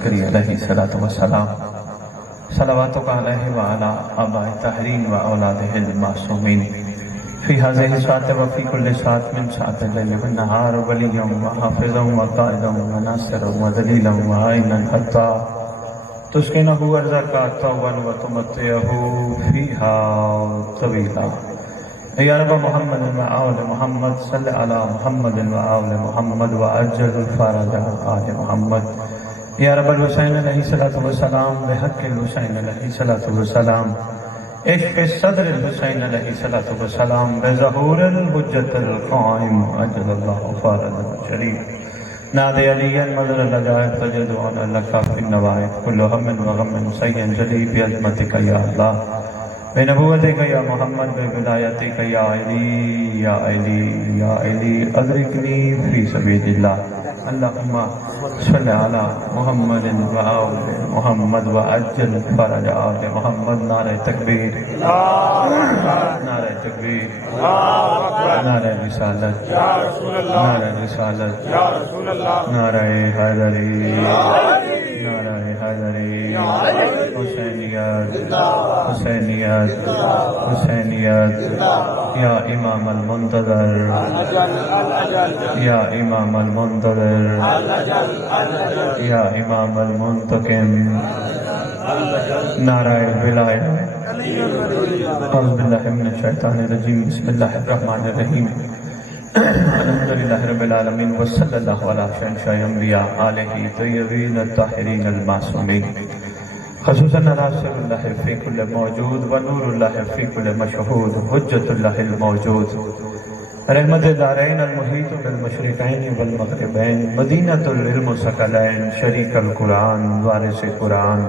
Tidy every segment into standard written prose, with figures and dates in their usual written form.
العسکری علیہ السلام صلواتک علیہ وعلا آباء تحرین و اولادہ المعصومین فی هذه الساعة وفی کل ساعة من ساعة اللیل والنہار ولیا وحافظا وقائدا وناصرا ودلیلا وعینا حتی تسکنہ ارضکا طوبا وتمتعہ فیہا طویلا یا رب محمد و آل محمد صلی علی محمد و آل محمد وعجل الفرج آل محمد یا رب الحسین علیہ السلام بحق الحسین علیہ السلام عشق صدر الحسین علیہ السلام بظہور الحجت القائم اجل اللہ فارد شریف ناد علی مدر لجائد فجدعنا لکا فی النوائد کل ہم و غم سین جلی بعظمتک یا اللہ بے نبوتک یا محمد بے ولایتک یا علی یا علی یا علی ادرکنی فی سبیل اللہ اللہم صلی علی محمد و آل محمد و عجل فرج آل محمد نعرہ تکبیر نعرہ تکبیر نعرہ رسالت نعرہ رسالت نعرہ حیدری نعرہ حیدری حسینیت حسینیت حسینیت یا امام المنتظر یا امام المنتظر یا امام المنتقم نعرہ ولایت اعوذ باللہ من الشیطان الرجیم بسم اللہ الرحمن الرحیم الحمدللہ رب العالمین وصلی اللہ علی شہنشاہ انبیاء آلہ طیبین الطاہرین المعصومین خصوصاً رسول اللہ فی کل موجود و نور اللہ فی کل مشہود حجت اللہ الموجود رحمت دارین المحیط بالمشرقین والمغربین مدینۃ العلم ثقلین شریک القرآن وارث قرآن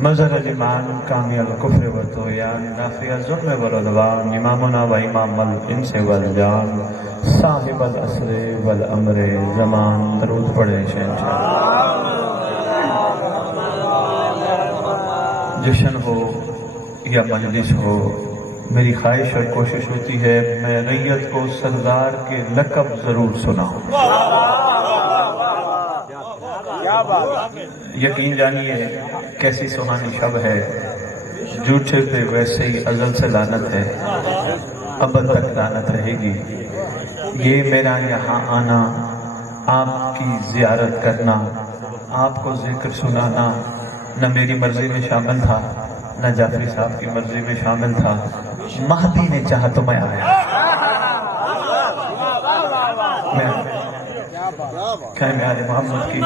مظہر الایمان کامی الکفر و طغیان نافی الظلم والعدوان امامنا و امام الانس والجان صاحب العصر والامر زمان درود پڑھے شہنشاہ جشن ہو یا مجلس ہو میری خواہش اور کوشش ہوتی ہے میں ریت کو سردار کے لقب ضرور سناؤں یقین جانیے کیسی سہانی شب ہے جھوٹے پہ ویسے ہی ازل سے لعنت ہے ابد تک لعنت رہے گی یہ میرا یہاں آنا آپ کی زیارت کرنا آپ کو ذکر سنانا نہ میری مرضی میں شامل تھا نہ جعفری صاحب کی مرضی میں شامل تھا مہدی نے چاہا تو میں آیا کیا میں آل محمد کی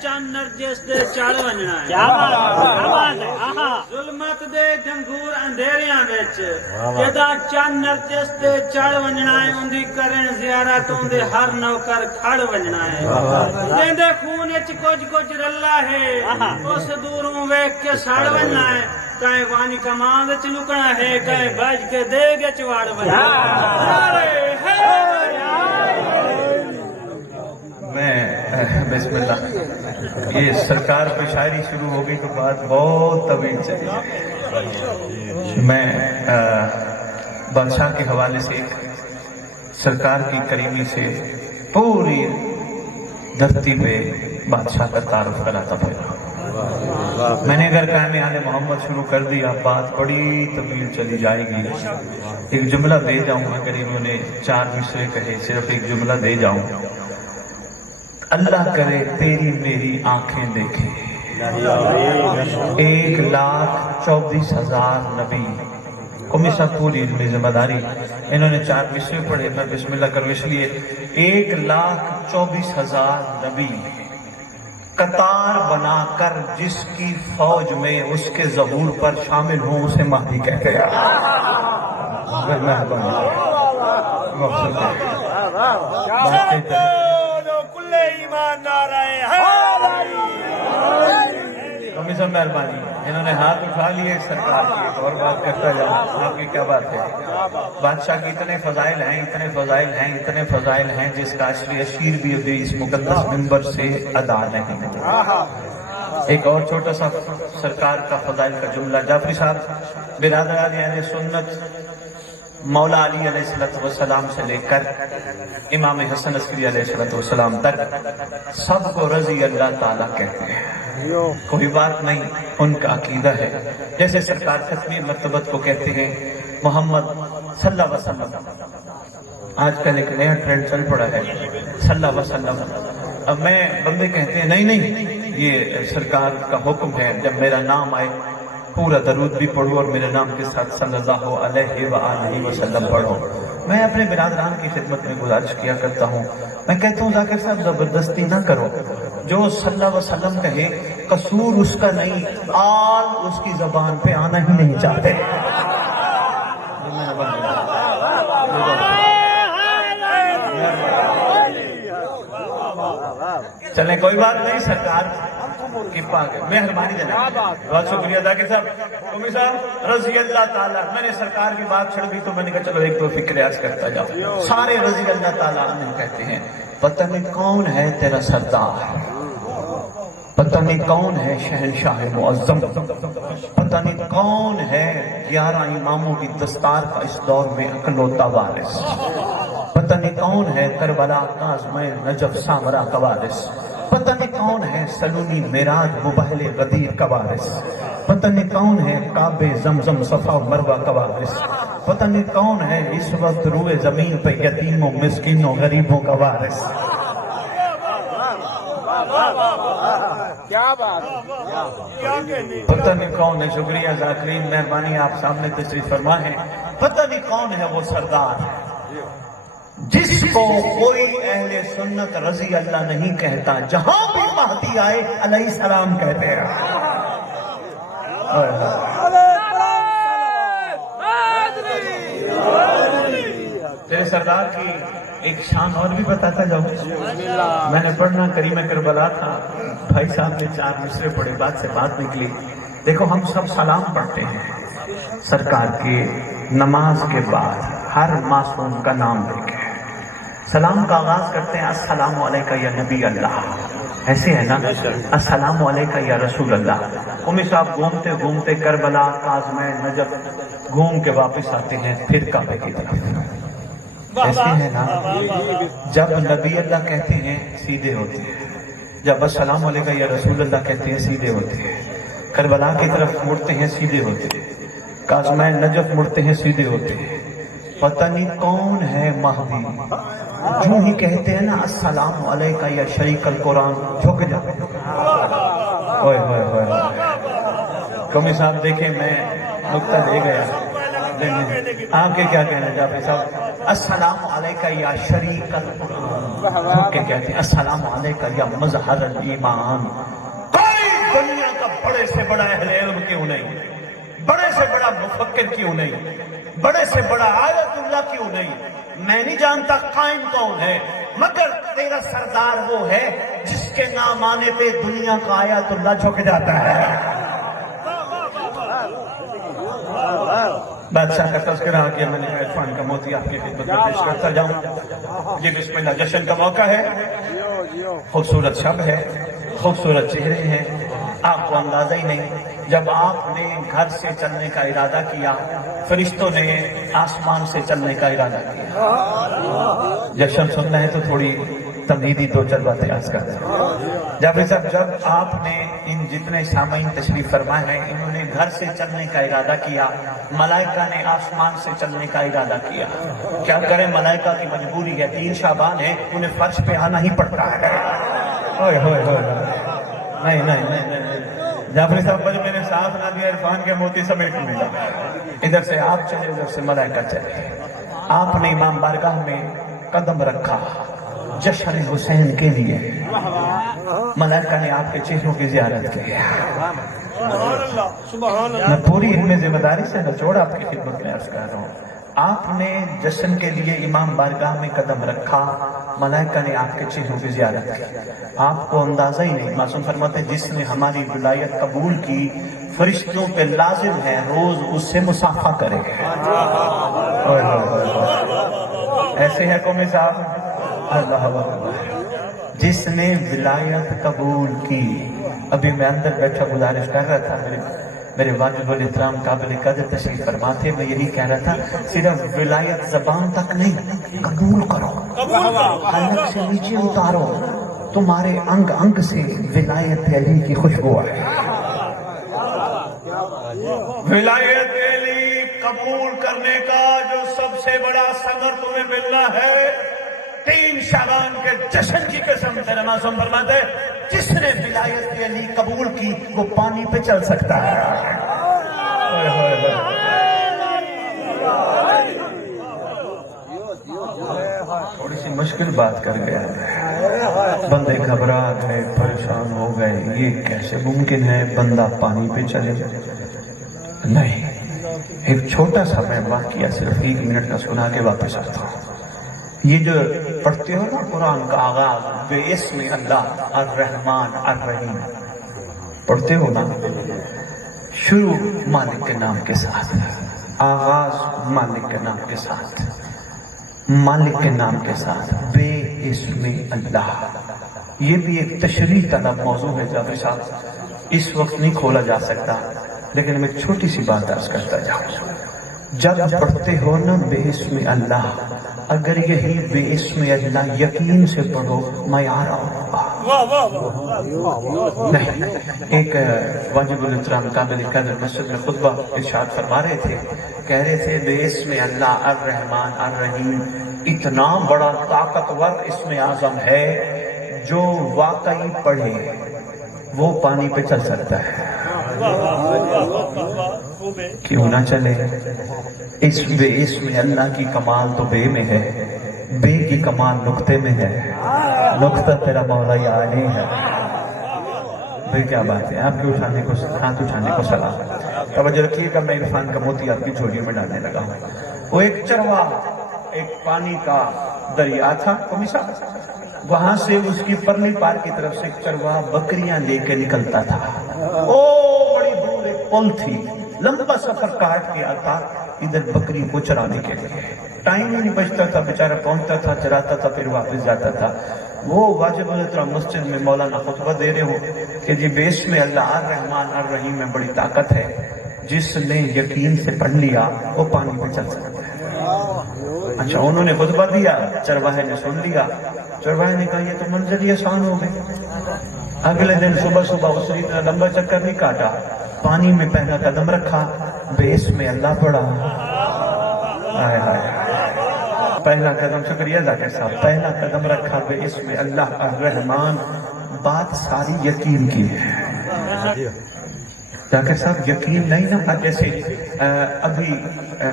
چند نرجس دے چڑھ ونجنا ظلمت دے گنگور اندھیریاں وچ جدا چند نرجس دے چڑھ ونجنا ہے اندی کرن زیارت اندے ہر نوکر کھڑ ونجنا ہے جیندے خون وچ کچھ رلا ہے اس دوروں ویکھ کے سڑ ونجنا ہے کہیں وانی کمان وچ لکنا ہے کہیں بج کے دے گے چواڑ ونجنا میں بسم اللہ یہ سرکار پہ شاعری شروع ہو گئی تو بات بہت طویل چلی میں بادشاہ کے حوالے سے سرکار کی کریمی سے پوری دھرتی پہ بادشاہ کا تعارف کراتا پھر میں نے اگر قائم آل محمد شروع کر دیا بات بڑی طویل چلی جائے گی ایک جملہ دے جاؤں اگر انہوں نے 4 مصرے کہے صرف ایک جملہ دے جاؤں اللہ کرے تیری میری آنکھیں دیکھیں 1,24,000 نبی قومی صاحب پوری علمی ذمہ داری انہوں نے 4 مصرے پڑھے میں بسم اللہ کرو اس لیے 1,24,000 نبی قطار بنا کر جس کی فوج میں اس کے ظہور پر شامل ہوں اسے مہدی کہتے ہیں مہربانی انہوں نے ہاتھ اٹھا لیے سرکار کی ایک اور بات کرتا جاؤں آپ کی کیا بات ہے بادشاہ کی اتنے فضائل ہیں اتنے فضائل ہیں اتنے فضائل ہیں جس کا عشری اشیر بھی ابھی اس مقدس منبر سے ادا نہیں ہے ایک اور چھوٹا سا سرکار کا فضائل کا جملہ جعفری صاحب برادران اہل سنت مولا علی علیہ السلام سے لے کر امام حسن عسکری علیہ السلام تک سب کو رضی اللہ تعالیٰ کہتے ہیں. کوئی بات نہیں، ان کا عقیدہ ہے. جیسے سرکار ختمی مرتبت کو کہتے ہیں محمد صلی اللہ علیہ وسلم. آج کل ایک نیا ٹرینڈ چل پڑا ہے صلی اللہ علیہ وسلم. اب میں بندے کہتے ہیں نہیں یہ سرکار کا حکم ہے، جب میرا نام آئے پورا درود بھی پڑھو اور میرے نام کے ساتھ صلی اللہ علیہ وآلہ وسلم پڑھو. میں اپنے برادران کی خدمت میں گزارش کیا کرتا ہوں، میں کہتا ہوں ذاکر صاحب زبردستی نہ کرو. جو صلی اللہ علیہ وسلم کہے قصور اس کا نہیں، آل اس کی زبان پہ آنا ہی نہیں چاہتے. چلیں کوئی بات نہیں، سرکار کی پاک مہربانی جناب. بہت شکریہ ذاکر صاحب. قومی صاحب رضی اللہ تعالیٰ، میں نے سرکار کی بات چھڑ دی تو میں نے کہا چلو ایک دو فکر عرض کرتا جاؤ. سارے رضی اللہ تعالیٰ عنہ کہتے ہیں پتہ نہیں کون ہے تیرا سردار، پتہ نہیں کون ہے شہنشاہ معظم، پتہ نہیں کون ہے 11 اماموں کی دستار کا اس دور میں اکلوتا وارث، پتہ نہیں کون ہے کربلا کاظمہ نجف سامرا کا وارث، پتہ نہیں کون ہے سلونی میراج مبہل غدیر کا وارث، پتہ نہیں کون ہے کعبے زمزم صفا و مروہ کا وارث، پتہ نہیں کون ہے اس وقت روئے زمین پہ یتیموں مسکینوں غریبوں کا وارث. کیا بات، پتہ نہیں کون ہے. شکریہ ذاکرین، مہربانی آپ سامنے تشریف فرما ہے. پتہ نہیں کون ہے وہ سردار جس کو کوئی اہل سنت رضی اللہ نہیں کہتا، جہاں بھی مہدی آئے علیہ السلام کہتے ہیں. تیرے سردار کی ایک شان اور بھی بتاتا جاؤں. میں نے پڑھنا کریم کربلا تھا، بھائی صاحب نے 4 مصرے پڑھے، بات سے بات نکلی. دیکھو ہم سب سلام پڑھتے ہیں سرکار کے نماز کے بعد، ہر معصوم کا نام لے کے سلام کا آغاز کرتے ہیں السلام علیکہ یا نبی اللہ. ایسے ہے نا، السلام علیکہ یا رسول اللہ. قومی صاحب گھومتے گھومتے کربلا کاظمہ نجف گھوم کے واپس آتے ہیں پھر کعبے کی طرف. ایسے ہے نا، جب نبی اللہ کہتے ہیں سیدھے ہوتے ہیں، جب السلام علیکہ یا رسول اللہ کہتے ہیں سیدھے ہوتے ہیں. کربلا کی طرف مڑتے ہیں سیدھے ہوتے ہیں، کاظمہ نجف مڑتے ہیں سیدھے ہوتے ہیں. پتہ نہیں کون ہے مہدی، جو ہی کہتے ہیں نا السلام علیکہ یا شریک القرآن جھک جاتے ہیں. اوئے ہوئے ہوئے ہوئے. قومی صاحب دیکھیں میں نکتہ دے گیا، آپ کے کیا کہنا ہے جعفری صاحب؟ السلام علیکہ یا شریک القرآن جھک کے کہتے ہیں السلام علیکہ یا مظہر الایمان. کوئی دنیا کا بڑے سے بڑا اہل علم کیوں نہیں، بڑے سے بڑا مفکر کیوں نہیں، بڑے سے بڑا آیت اللہ کیوں نہیں، میں نہیں جانتا قائم کون ہے، مگر تیرا سردار وہ ہے جس کے نام آنے پہ دنیا کا آیت اللہ جھک جاتا ہے. بادشاہ کا تذکرہ آ گیا، میں نے عرفان کا موتی آپ کی خدمت میں پیش کرتا جاؤں. یہ بسم اللہ جشن کا موقع ہے، خوبصورت شب ہے، خوبصورت چہرے ہیں. آپ کو اندازہ ہی نہیں، جب آپ نے گھر سے چلنے کا ارادہ کیا فرشتوں نے آسمان سے چلنے کا ارادہ کیا. جشن سننا ہے تو تھوڑی تمہیدی 2-4 باتیں عرض کر دیں. جب آپ نے ان جتنے سامعین تشریف فرمائے ہیں انہوں نے گھر سے چلنے کا ارادہ کیا، ملائکہ نے آسمان سے چلنے کا ارادہ کیا. کیا کریں، ملائکہ کی مجبوری ہے، 3 شعبان ہے، انہیں فرش پہ آنا ہی پڑتا ہے. ہوئے ہوئے ہوئے نہیں جعفری صاحب بڑے میرے ساتھ نہ دیا، عرفان کے موتی سمیٹ لوں گا. ادھر سے آپ چلے، ادھر سے ملائکہ چلے. آپ نے امام بارگاہ میں قدم رکھا جشن حسین کے لیے، ملائکہ نے آپ کے چہروں کی زیارت کی. میں پوری علم ذمہ داری سے نچوڑ آپ کی خدمت میں عرض کر رہا ہوں. آپ نے جشن کے لیے امام بارگاہ میں قدم رکھا، ملائکہ نے آپ کے چہروں کی زیارت کی. آپ کو اندازہ ہی نہیں، معصوم فرماتے جس نے ہماری ولایت قبول کی فرشتوں پہ لازم ہے روز اس سے مصافحہ کرے گا. ایسے ہے قومی صاحب، اللہ اکبر. جس نے ولایت قبول کی، ابھی میں اندر بیٹھا گزارش کر رہا تھا، میرے واجب الاحترام قابل قدر تشریف فرما تھے. میں یہی کہہ رہا تھا صرف ولایت زبان تک نہیں، قبول کرو، حلق سے نیچے اتارو. تمہارے انگ انگ سے ولایت علی کی خوشبو ہے. ولایت علی قبول کرنے کا جو سب سے بڑا ثمر تمہیں ملنا ہے، 3 شعبان کے جشن کی قسم سے معصوم فرماتے ہیں جس نے ولایت علی قبول کی وہ پانی پہ چل سکتا ہے. تھوڑی سی مشکل بات کر گیا، بندے گھبرا گئے، پریشان ہو گئے. یہ کیسے ممکن ہے بندہ پانی پہ چلے؟ نہیں، ایک چھوٹا سا میں واقعہ صرف 1 منٹ کا سنا کے واپس آتا ہوں. یہ جو پڑھتے ہو نا قرآن کا آغاز بے اسم اللہ الرحمن الرحیم پڑھتے ہو نا، شروع مالک کے نام کے ساتھ، آغاز مالک کے نام کے ساتھ، مالک کے نام کے ساتھ، بے اسم اللہ. یہ بھی ایک تشریح طلب موضوع ہے جابر صاحب، اس وقت نہیں کھولا جا سکتا، لیکن میں ایک چھوٹی سی بات عرض کرتا جاؤں. جب پڑھتے ہو نا بے اسم اللہ، اگر یہی بے اسم اللہ یقین سے پڑھو معیار ہوگا. نہیں، ایک واجب الاحترام قابل قدر مسجد میں خطبہ ارشاد فرما رہے تھے، کہہ رہے تھے بے اسم اللہ الرحمن الرحیم اتنا بڑا طاقتور اسم اعظم ہے جو واقعی پڑھے وہ پانی پہ چل سکتا ہے. کیوں نہ چلے؟ اس بے اسم اللہ کی کمال تو بے میں ہے، بے کی کمال نقطے میں ہے. نقطہ تیرا مولا یا علی ہے. بھئی کیا بات ہے، آپ کے اٹھانے کو ہاتھ اٹھانے کو سلام. توجہ رکھیے گا، میں عرفان کا موتی آپ کی جھولی میں ڈالنے لگا ہوں. وہ ایک چرواہ، ایک پانی کا دریا تھا کمیسا، وہاں سے اس کی پرلی پار کی طرف سے ایک چرواہ بکریاں لے کے نکلتا تھا. بڑی دور ایک پل تھی، لمبا سفر کاٹ کے آتا ادھر بکری کو چرانے کے لیے. ٹائم ہی نہیں بچتا تھا، بیچارہ پہنچتا تھا، چراتا تھا، پھر واپس جاتا تھا. وہ واجب الاحترام مسجد میں مولانا خطبہ دے رہے ہو کہ جی بے اسم اللہ الرحمن الرحیم میں بڑی طاقت ہے، جس نے یقین سے پڑھ لیا وہ پانی پہ چل سکتا ہے. اچھا، انہوں نے خطبہ دیا، چرواہے نے سن لیا. چرواہے نے کہا یہ تو منظر ہی آسان ہو گئی. اگلے دن صبح صبح اس نے اتنا لمبا چکر نہیں کاٹا، پانی میں پہلا قدم رکھا، بے اسم اللہ پڑھا. آئے ہائے، پہلا قدم، شکریہ ذاکر صاحب، پہلا قدم رکھا بے اسم اللہ الرحمن. بات ساری یقین کی ہے. ذاکر صاحب یقین نہیں نا، جیسے ابھی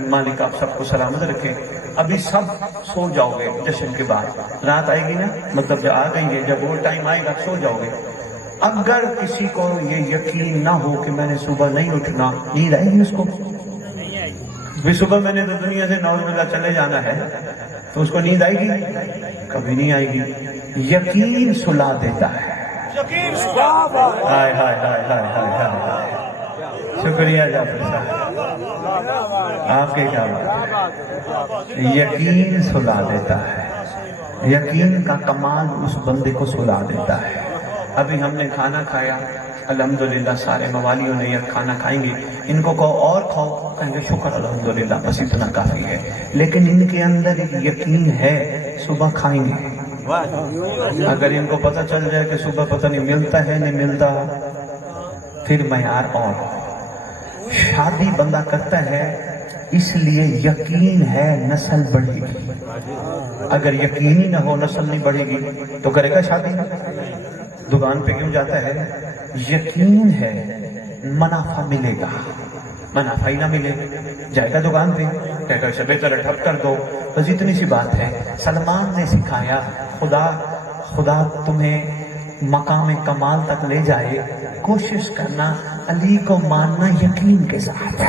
مالک آپ سب کو سلامت رکھے، ابھی سب سو جاؤ گے جشن کے بعد، رات آئے گی نا، مطلب جب آ گئی ہے، جب وہ ٹائم آئے گا سو جاؤ گے. اگر کسی کو یہ یقین نہ ہو کہ میں نے صبح نہیں اٹھنا، نیند آئے گی اس کو؟ بھی صبح میں نے تو دنیا سے نعوذ باللہ چلے جانا ہے، تو اس کو نیند آئے گی؟ کبھی نہیں آئے گی. یقین سلا دیتا ہے. ہائے ہائے ہائے ہائے ہائے ہائے. شکریہ جعفر صاحب، آپ کے کیا بات ہے. یقین سلا دیتا ہے. یقین کا کمال اس بندے کو سلا دیتا ہے. ابھی ہم نے کھانا کھایا، الحمدللہ سارے موالیوں نے یہ کھانا کھائیں گے، ان کو کہو اور کھاؤ، کہیں گے شکر الحمدللہ بس اتنا کافی ہے. لیکن ان کے اندر ایک یقین ہے صبح کھائیں گے. اگر ان کو پتہ چل جائے کہ صبح پتہ نہیں ملتا ہے نہیں ملتا، پھر معیار اور. شادی بندہ کرتا ہے اس لیے یقین ہے نسل بڑھے گی. اگر یقین ہی نہ ہو نسل نہیں بڑھے گی تو کرے گا شادی؟ دکان پہ کیوں جاتا ہے؟ یقین ہے منافع ملے گا. منافع ہی نہ ملے جائے گا دکان پہ، کہے گا اسے بہتر ٹھپ کر دو. بس اتنی سی بات ہے. سلمان نے سکھایا خدا تمہیں مقام کمال تک لے جائے، کوشش کرنا علی کو ماننا یقین کے ساتھ.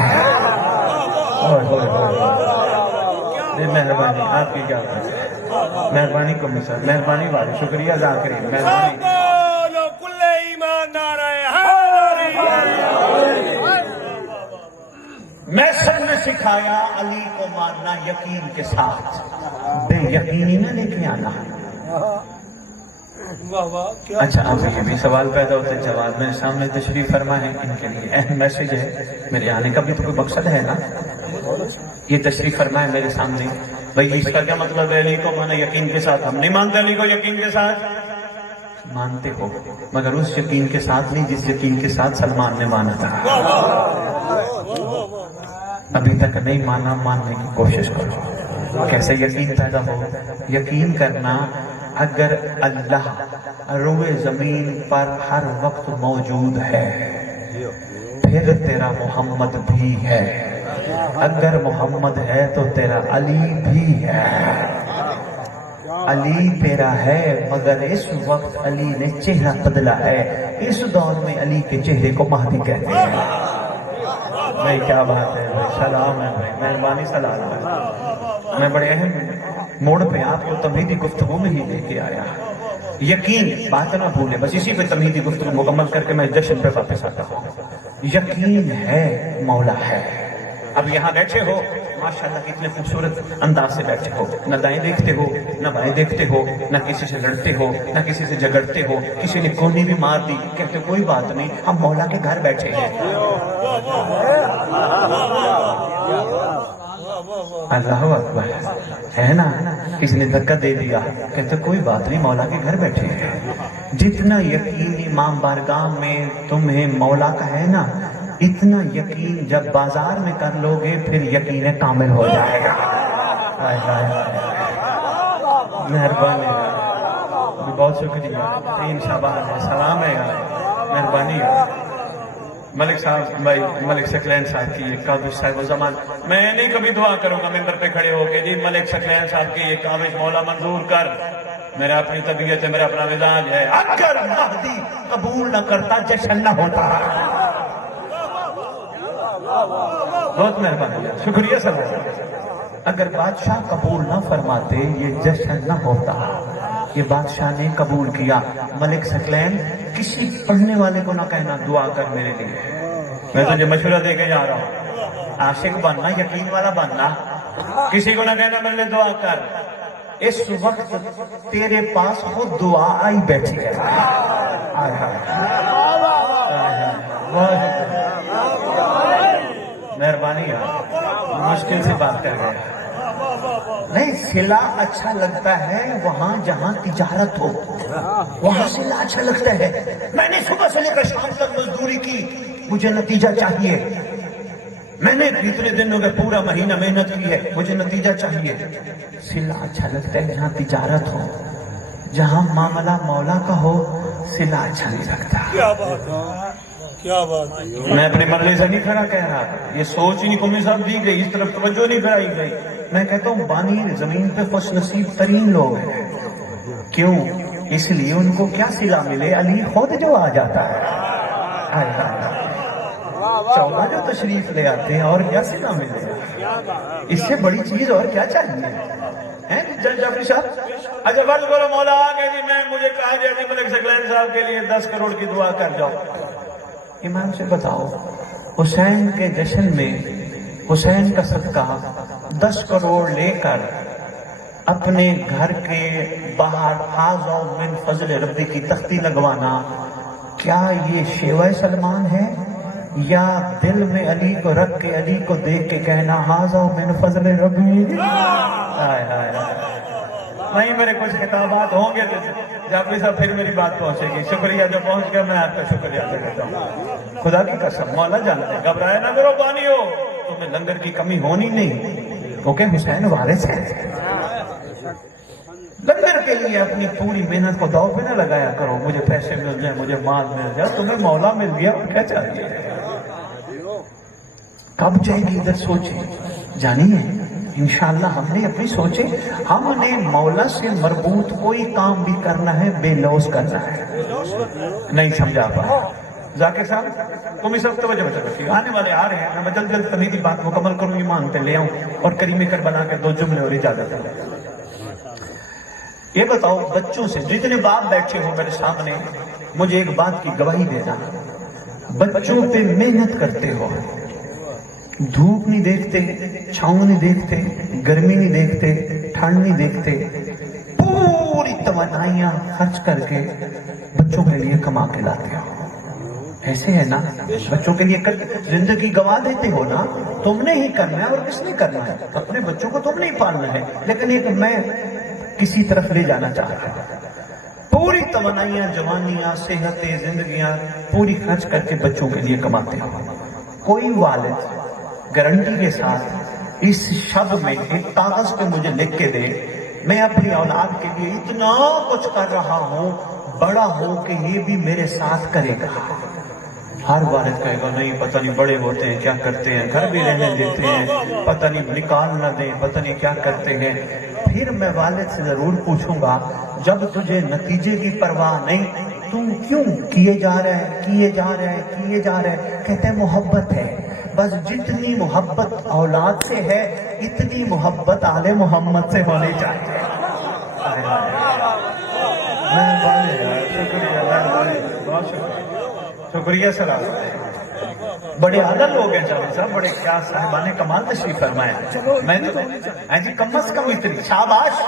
مہربانی، آپ کی کیا بات ہے؟ مہربانی کو مثال، مہربانی والے، شکریہ ذاکر، مہربانی. میں سب نے سکھایا علی کو ماننا یقین کے ساتھ، بے یقینی نہ لے کے آنا. اچھا اب یہ بھی سوال پیدا ہوتا ہے، جواب میرے سامنے تشریف فرما ہے، ان کے لیے اہم میسج ہے، میرے آنے کا بھی تو کوئی مقصد ہے نا، یہ تشریف فرما ہے میرے سامنے، بھئی اس کا کیا مطلب ہے علی کو مانا یقین کے ساتھ؟ ہم نہیں مانتے علی کو یقین کے ساتھ، مانتے ہو مگر اس یقین کے ساتھ نہیں جس یقین کے ساتھ سلمان نے مانا تھا، ابھی تک نہیں مانا، ماننے کی کوشش کرو۔ کیسے یقین پیدا ہو؟ یقین کرنا اگر اللہ روئے زمین پر ہر وقت موجود ہے پھر تیرا محمد بھی ہے، اگر محمد ہے تو تیرا علی بھی ہے، علی تیرا ہے مگر اس وقت علی نے چہرہ بدلا ہے، اس دور میں علی کے چہرے کو مہدی کہتے ہیں۔ بھائی کیا بات ہے، سلام ہے بھائی، مہربانی سلام ہے، میں بڑے اہم موڑ پہ آپ کو تمہیدی گفتگو میں ہی لے کے آیا، یقین بات نہ بھولے، بس اسی پہ تمہیدی گفتگو مکمل کر کے میں جشن پہ واپس آتا ہوں۔ یقین ہے مولا ہے، اب یہاں بیٹھے ہو ماشاءاللہ کتنے خوبصورت انداز سے بیٹھے ہو، نہ دائیں دیکھتے ہو نہ بائیں دیکھتے ہو، نہ کسی سے لڑتے ہو نہ کسی سے جھگڑتے ہو، کسی نے کونی بھی مار دی کہتے کوئی بات نہیں ہم مولا کے گھر بیٹھے ہیں۔ اللہ اکبر، ہے نا، کسی نے دھکا دے دیا کہتے کوئی بات نہیں مولا کے گھر بیٹھے ہیں۔ جتنا یقین امام بارگاہ میں تمہیں مولا کا ہے نا، اتنا یقین جب بازار میں کر لو گے پھر یقین کامل ہو جائے گا۔ مہربانی، بہت شکریہ، تین شاباش ہے، سلام ہے، مہربانی ملک صاحب، بھائی ملک ثقلین صاحب کی یہ کاوش صاحب و زمان، میں نہیں کبھی دعا کروں گا ممبر پہ کھڑے ہو کے جی ملک ثقلین صاحب کی یہ کاوش مولا منظور کر، میرا اپنی طبیعت ہے، میرا اپنا مزاج ہے، اگر مہدی قبول نہ کرتا جشن نہ ہوتا۔ بہت مہربانی، شکریہ سر، اگر بادشاہ قبول نہ فرماتے یہ جشن نہ ہوتا، یہ بادشاہ نے قبول کیا۔ ملک ثقلین کسی پڑھنے والے کو نہ کہنا دعا کر میرے لیے، میں تجھے مشورہ دے کے جا رہا ہوں، عاشق بننا، یقین والا بننا، کسی کو نہ کہنا میرے لیے دعا کر، اس وقت تیرے پاس خود دعا آئی بیٹھی ہے۔ مہربانی ہے، مشکل سے بات کر رہے ہیں، نہیں صلہ اچھا لگتا ہے وہاں جہاں تجارت ہو، وہاں صلہ اچھا لگتا ہے۔ میں نے صبح سے لے کر شام تک مزدوری کی، مجھے نتیجہ چاہیے، میں نے اتنے دن ہو گئے پورا مہینہ محنت کی ہے، مجھے نتیجہ چاہیے۔ صلہ اچھا لگتا ہے جہاں تجارت ہو، جہاں معاملہ مولا کا ہو صلہ اچھا نہیں لگتا۔ میں اپنے مرضی سے نہیں کھڑا کہہ رہا، یہ سوچ ہی نہیں قومی صاحب دی گئی، اس طرف توجہ نہیں کرائی گئی، میں کہتا ہوں بانی زمین پہ خوش نصیب ترین لوگ ہیں، کیوں؟ اس لیے ان کو کیا صلہ ملے، علی خود جو آ جاتا ہے، چودہ جو تشریف لے آتے ہیں، اور کیا صلہ ملے، اس سے بڑی چیز اور کیا چاہیے؟ جج جعفری صاحب اچھا فرض کرو مولا آ گئے جی، میں مجھے کہا گیا کہ ملک ثقلین صاحب کے لیے 10 کروڑ کی دعا کر جاؤ، ایمان سے بتاؤ حسین کے جشن میں حسین کا صدقہ 10 کروڑ لے کر اپنے گھر کے باہر حاضر من فضل ربی کی تختی لگوانا، کیا یہ شیوہ سلمان ہے یا دل میں علی کو رکھ کے علی کو دیکھ کے کہنا حاضر من فضل ربی؟ نہیں، میرے کچھ خطابات ہوں گے جعفری صاحب پھر میری بات پہنچے گی، شکریہ جو پہنچ گیا، میں آپ کا شکریہ ادا کرتا ہوں، خدا کی قسم مولا جانتے ہیں، گھبرائے نہ میرے بانی ہو، تمہیں لنگر کی کمی ہونی نہیں، کیونکہ حسین وارث ہے، لنگر کے لیے اپنی پوری محنت کو داؤ پہ نہ لگایا کرو، مجھے پیسے مل جائیں، مجھے مال مل جائے، تمہیں مولا مل گیا کیا چاہیے؟ کب جائے گی ادھر سوچیں، جانیے انشاءاللہ ہم نے اپنی سوچے، ہم نے مولا سے مربوط کوئی کام بھی کرنا ہے بے لوز کرنا ہے، نہیں سمجھا پا ذاکر صاحب تم اس وقت توجہ رکھیے، آنے والے آ رہے ہیں، میں جلد تمیدی بات مکمل کروں، ایمان پہ لے آؤں اور کریم کربلا کے 2 جملے اور اجازت ہے۔ یہ بتاؤ بچوں سے، جتنے باپ بیٹھے ہو میرے سامنے، مجھے ایک بات کی گواہی دینا، بچوں پہ محنت کرتے ہو، دھوپ نہیں دیکھتے، چھاؤں نہیں دیکھتے، گرمی نہیں دیکھتے، ٹھنڈ نہیں دیکھتے، پوری توانائیاں خرچ کر کے بچوں کے لیے کما کے لاتے ہو. ایسے ہے نا, بچوں کے لیے زندگی گوا دیتے ہو نا, تم نے ہی کرنا ہے اور کس نے کرنا ہے, اپنے بچوں کو تم نے ہی پالنا ہے, لیکن ایک میں کسی طرف لے جانا چاہ رہا ہوں. پوری توانائیاں, جوانیاں, صحتیں, زندگیاں پوری خرچ کر کے بچوں کے لیے کماتے ہو. کوئی والد گارنٹی کے ساتھ اس شب میں ایک کاغذ پہ مجھے لکھ کے دے, میں اپنی اولاد کے لیے اتنا کچھ کر رہا ہوں, بڑا ہو کہ یہ بھی میرے ساتھ کرے گا. ہر والد کہے گا نہیں, پتہ نہیں بڑے ہوتے ہیں کیا کرتے ہیں, گھر بھی رہنے دیتے ہیں, پتہ نہیں نکال نہ دیں, پتہ نہیں کیا کرتے ہیں. پھر میں والد سے ضرور پوچھوں گا, جب تجھے نتیجے کی پرواہ نہیں, تم کیوں کیے جا رہے ہیں, کیے جا رہے ہیں, کیے جا رہے ہیں؟ کہتے ہیں محبت ہے. بس جتنی محبت اولاد سے ہے اتنی محبت آل محمد سے ہونی چاہیے. شکریہ سلام. بڑے عادل لوگ ہیں جاوید صاحب, بڑے کیا صاحبان کمال تشریف فرمایا. میں نے جی کم از کم اتنی شاباش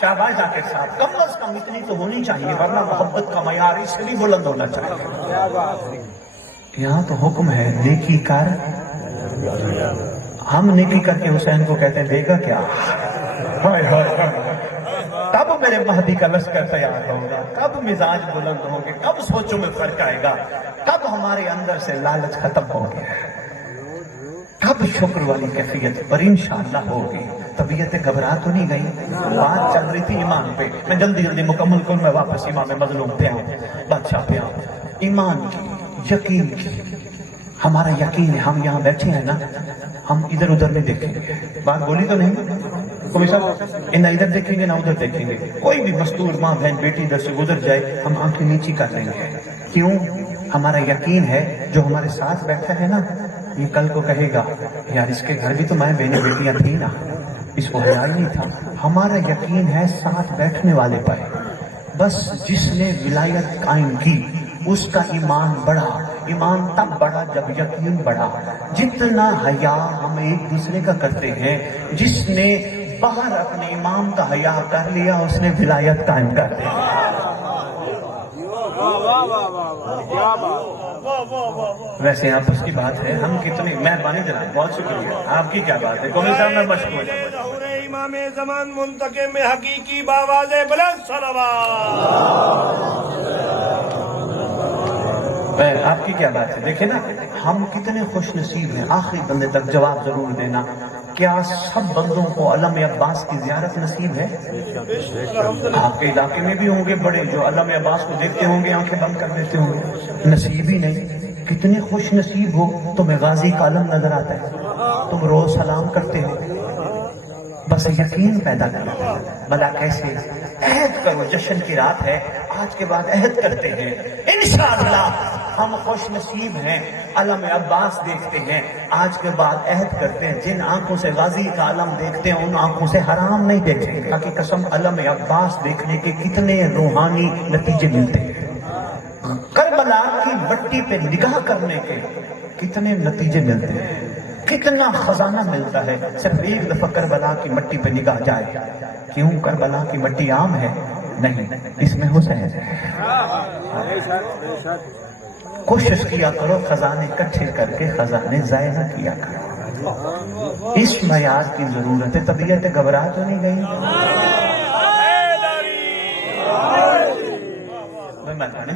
شاباش ذاکر صاحب, کم از کم اتنی تو ہونی چاہیے, ورنہ محبت کا معیار اس سے بھی بلند ہونا چاہیے. یہاں تو حکم ہے نیکی کر. ہم نیکی کر کے حسین کو کہتے ہیں دے گا کیا؟ کب میرے مہدی کا لشکر تیار ہوگا, کب مزاج بلند ہوں گے, کب سوچوں میں فرق آئے گا, کب ہمارے اندر سے لالچ ختم ہوگی, کب شکر والی کیفیت پر انشاءاللہ ہوگی. طبیعتیں گھبرا تو نہیں گئی؟ بات چل رہی تھی ایمان پہ, میں جلدی جلدی مکمل کروں, میں واپس امام مظلوم پہ آؤں, بادشاہ پہ آؤں. ایمان کی, یقین کی, ہمارا یقین ہے. ہم یہاں بیٹھے ہیں نا, ہم ادھر ادھر نہیں دیکھیں گے. بات بولی تو نہیں کوئی صاحب, نہ ادھر دیکھیں گے نہ ادھر دیکھیں گے. کوئی بھی مستور ماں بہن بیٹی ادھر سے گزر جائے, ہم آنکھیں نیچی کر لیں گے. کیوں؟ ہمارا یقین ہے جو ہمارے ساتھ بیٹھا ہے نا, یہ کل کو کہے گا یار اس کے گھر بھی تو مائیں بہنیں بیٹیاں تھیں نا, اس کو حیا نہیں تھا. ہمارا یقین ہے ساتھ بیٹھنے والے پر. بس جس نے ولایت قائم کی اس کا ایمان بڑھا. ایمان تب بڑھا جب یقین بڑھا. جتنا حیا ہم ایک دوسرے کا کرتے ہیں, جس نے باہر اپنے امام کا حیا کر لیا اس نے ولایت قائم کر دی. ویسے آپ اس کی بات ہے, ہم کتنی مہربانی جناب, بہت شکریہ. آپ کی کیا بات ہے قومی صاحب, میں مشکور امام زمان منتقم میں حقیقی باواز بلند صلوات. آپ کی کیا بات ہے. دیکھیں نا ہم کتنے خوش نصیب ہیں. آخری بندے تک جواب ضرور دینا, کیا سب بندوں کو علم عباس کی زیارت نصیب ہے؟ آپ کے علاقے میں بھی ہوں گے بڑے جو علم عباس کو دیکھتے ہوں گے آنکھیں بند کر دیتے ہوں گے. نصیب ہی نہیں. کتنے خوش نصیب ہو, تمہیں غازی کا علم نظر آتا ہے, تم روز سلام کرتے ہو. بس یقین پیدا کرو. بلا کیسے؟ عہد کرو, جشن کی رات ہے, آج کے بعد عہد کرتے ہیں انشاءاللہ ہم خوش نصیب ہیں, علم عباس دیکھتے ہیں. آج کے بعد عہد کرتے ہیں جن آنکھوں سے غازی کا علم دیکھتے ہیں ان آنکھوں سے حرام نہیں دیکھیں گے. تاکہ قسم علم عباس دیکھنے کے کتنے روحانی نتیجے ملتے ہیں, کربلا کی مٹی پہ نگاہ کرنے کے کتنے نتیجے ملتے ہیں, کتنا خزانہ ملتا ہے صرف ایک دفعہ کربلا کی مٹی پہ نگاہ جائے. کیوں؟ کربلا کی مٹی عام ہے نہیں, اس میں حسین ہے. کوشش کیا کرو خزانے اکٹھے کر کے خزانے ضائع نہ کیا کرو. اس معیار کی ضرورت ہے. طبیعت گھبرا تو نہیں گئی؟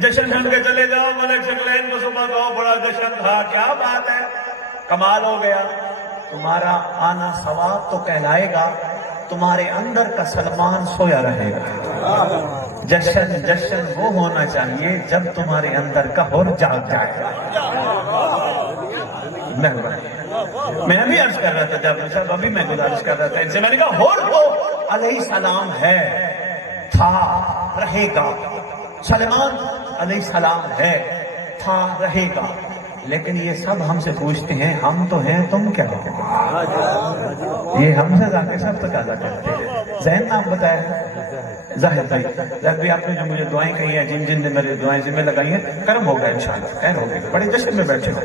جشن کھل کے چلے جاؤ, ملک شکلین کو صبح کو بڑا جشن تھا. کیا بات ہے, کمال ہو گیا. تمہارا آنا ثواب تو کہلائے گا, تمہارے اندر کا سلمان سویا رہے گا. جشن جشن وہ ہونا چاہیے جب تمہارے اندر کا ہور جاگ جائے. میں نے بھی عرض کر رہا تھا جب صاحب, ابھی میں گزارش کر رہا تھا ان سے, میں نے کہا ہور تو علیہ السلام ہے, تھا, رہے گا. سلمان علیہ السلام ہے, تھا, رہے گا. لیکن یہ سب ہم سے پوچھتے ہیں ہم تو ہیں, تم کیا ہو؟ یہ ہم سے ذاکر صاحب تو زیادہ کرتے ہیں. ذہن نام بتایا ظاہر بھائی, ظاہر بھی آپ نے جو مجھے دعائیں کہی ہیں, جن نے میرے دعائیں ذمہ لگائی ہیں, کرم ہوگا انشاءاللہ, خیر ہوگا. بڑے جشن میں بیٹھے ہو,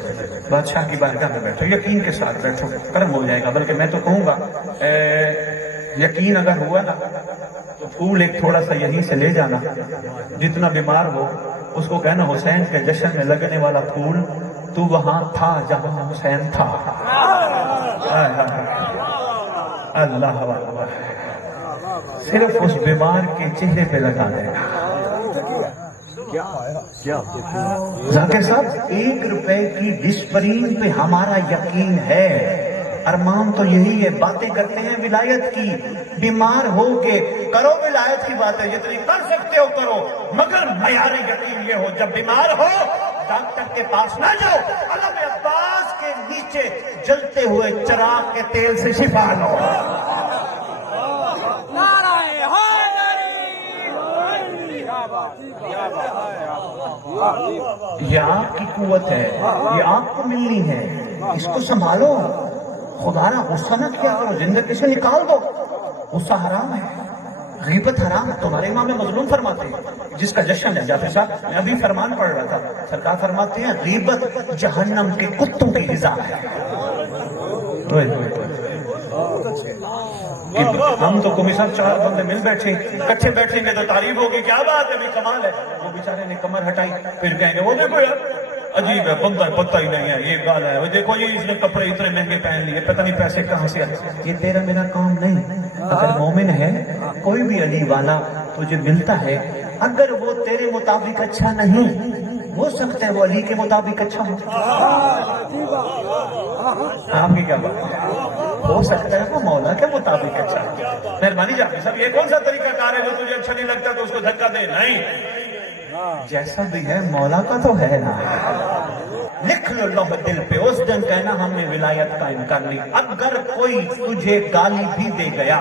بادشاہ کی بارگاہ میں بیٹھو, یقین کے ساتھ بیٹھو, کرم ہو جائے گا. بلکہ میں تو کہوں گا یقین اگر ہوا نا تو پھول ایک تھوڑا سا یہیں سے لے جانا، جتنا بیمار ہو اس کو کہنا حسین کے جشن میں لگنے والا پھول تو وہاں تھا جہاں حسین تھا۔ اللہ اکبر، صرف اس بیمار کے چہرے پہ لگا دے گا۔ ذاکر صاحب 1 روپے کی ڈسپرین پہ ہمارا یقین ہے، ارمان تو یہی ہے، باتیں کرتے ہیں ولایت کی، بیمار ہو کے کرو ولایت کی باتیں، جتنی کر سکتے ہو کرو، مگر معیار یقین یہ ہو جب بیمار ہو ڈاکٹر کے پاس نہ جاؤ، علم عباس کے نیچے جلتے ہوئے چراغ کے تیل سے شفا لو۔ یہ آپ کی قوت ہے، یہ آپ کو ملنی ہے، اس کو سنبھالو، خدا را غصہ نہ کیا کرو، زندگی سے نکال دو، غصہ حرام ہے، غیبت حرام ہے، تمہارے امام مظلوم فرماتے ہیں جس کا جشن ہے۔ جعفر صاحب میں ابھی فرمان پڑھ رہا تھا، سرکار فرماتے ہیں غیبت جہنم کے کتوں کی غذا ہے۔ ہم تو قومی صاحب 4 بندے مل بیٹھے، کچھے بیٹھیں گے تو تعریف ہوگی، کیا بات ہے بھی کمال ہے، وہ بیچارے نے کمر ہٹائی، پھر کہیں گے وہ دیکھو یار عجیب ہے، بندہ پتہ ہی نہیں ہے، یہ گال ہے، وہ دیکھو یہ اس نے کپڑے اتنے مہنگے پہن لیے، پتہ نہیں پیسے کہاں سے آئے۔ یہ تیرا میرا کام نہیں، اگر مومن ہے کوئی بھی علی والا تجھے ملتا ہے، اگر وہ تیرے مطابق اچھا نہیں ہو سکتا ہے وہ علی کے مطابق اچھا ہو۔ آپ کی کیا بات ہے؟ ہو سکتا ہے وہ مولا کے مطابق اچھا ہے۔ مہربانی جعفر صاحب یہ کون سا طریقہ کار ہے جو تجھے اچھا نہیں لگتا تو اس کو دھکا دے؟ نہیں، جیسا بھی ہے مولا کا تو ہے نا، لکھ لو لوح دل پہ، اس دن کہنا ہم نے ولایت قائم کر لی۔ اگر کوئی تجھے گالی بھی دے گیا،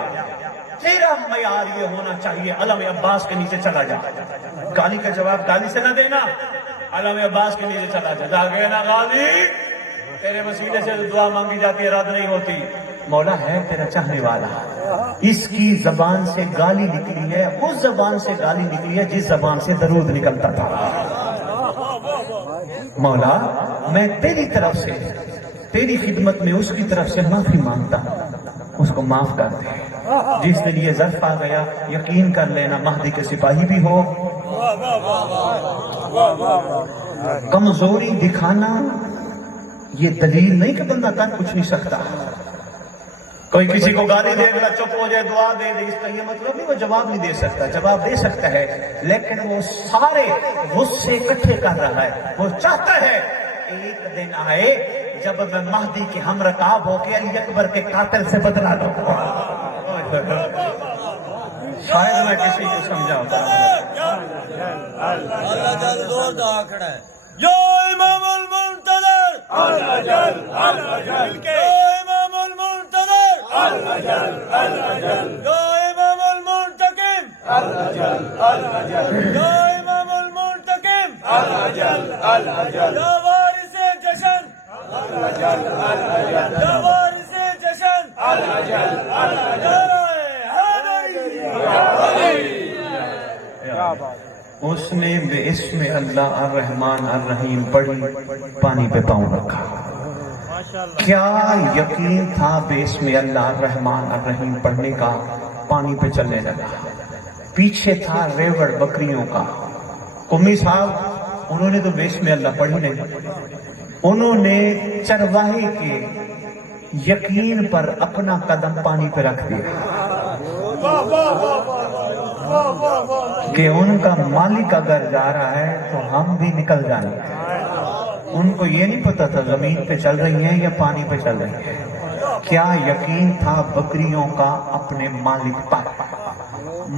تیرا معیار یہ ہونا چاہیے علم عباس کے نیچے چلا جا، گالی کا جواب گالی سے نہ دینا، علم عباس کے نیچے چلا جا، جا کے نا غازی تیرے وسیلے سے دعا مانگی جاتی ہے، رد نہیں ہوتی، مولا ہے تیرا چاہنے والا، اس کی زبان سے گالی نکلی ہے، اس زبان سے گالی نکلی ہے جس زبان سے درود نکلتا تھا۔ مولا میں تیری طرف سے تیری خدمت میں اس کی طرف سے معافی مانگتا ہوں، اس کو معاف کر دے۔ جس دن یہ ظرف آ گیا یقین کر لینا مہدی کے سپاہی بھی ہو۔ کمزوری دکھانا یہ دلیل نہیں کہ بندہ کر کچھ نہیں سکتا۔ کوئی کسی کو گالی دے گا چپ ہو جائے دعا دے دے، اس کا یہ مطلب نہیں وہ جواب نہیں دے سکتا، جواب دے سکتا ہے، لیکن وہ سارے غصے اکٹھے کر رہا ہے۔ وہ چاہتا ہے ایک دن آئے جب میں مہدی کے ہم رکاب ہو کے علی اکبر کے قاتل سے بدلا لوں۔ شاید میں کسی کو سمجھاؤں۔ اللہ جل زور دا کھڑا ہے، یا امام المنتظر اللہ جل اللہ جل، یا امام المنتظر اللہ جل اللہ جل، یا امام المنتقم اللہ جل اللہ جل، یا امام المنتقم اللہ جل اللہ جل، یا وارث جشن اللہ جل اللہ جل، یا وارث جشن اللہ جل اللہ جل۔ اس نے بے اسم اللہ الرحمن الرحیم پڑھی، پانی پہ پاؤں رکھا۔ کیا یقین تھا بے اسم اللہ الرحمن الرحیم پڑھنے کا، پانی پہ چلنے لگا۔ پیچھے تھا ریوڑ بکریوں کا، قمی صاحب انہوں نے تو بے اسم اللہ پڑھی نہیں، انہوں نے چرواہے کے یقین پر اپنا قدم پانی پہ رکھ دیا کہ ان کا مالک اگر جا رہا ہے تو ہم بھی نکل جائیں گے۔ ان کو یہ نہیں پتا تھا زمین پہ چل رہی ہیں یا پانی پہ چل رہی ہیں، کیا یقین تھا بکریوں کا اپنے مالک پر۔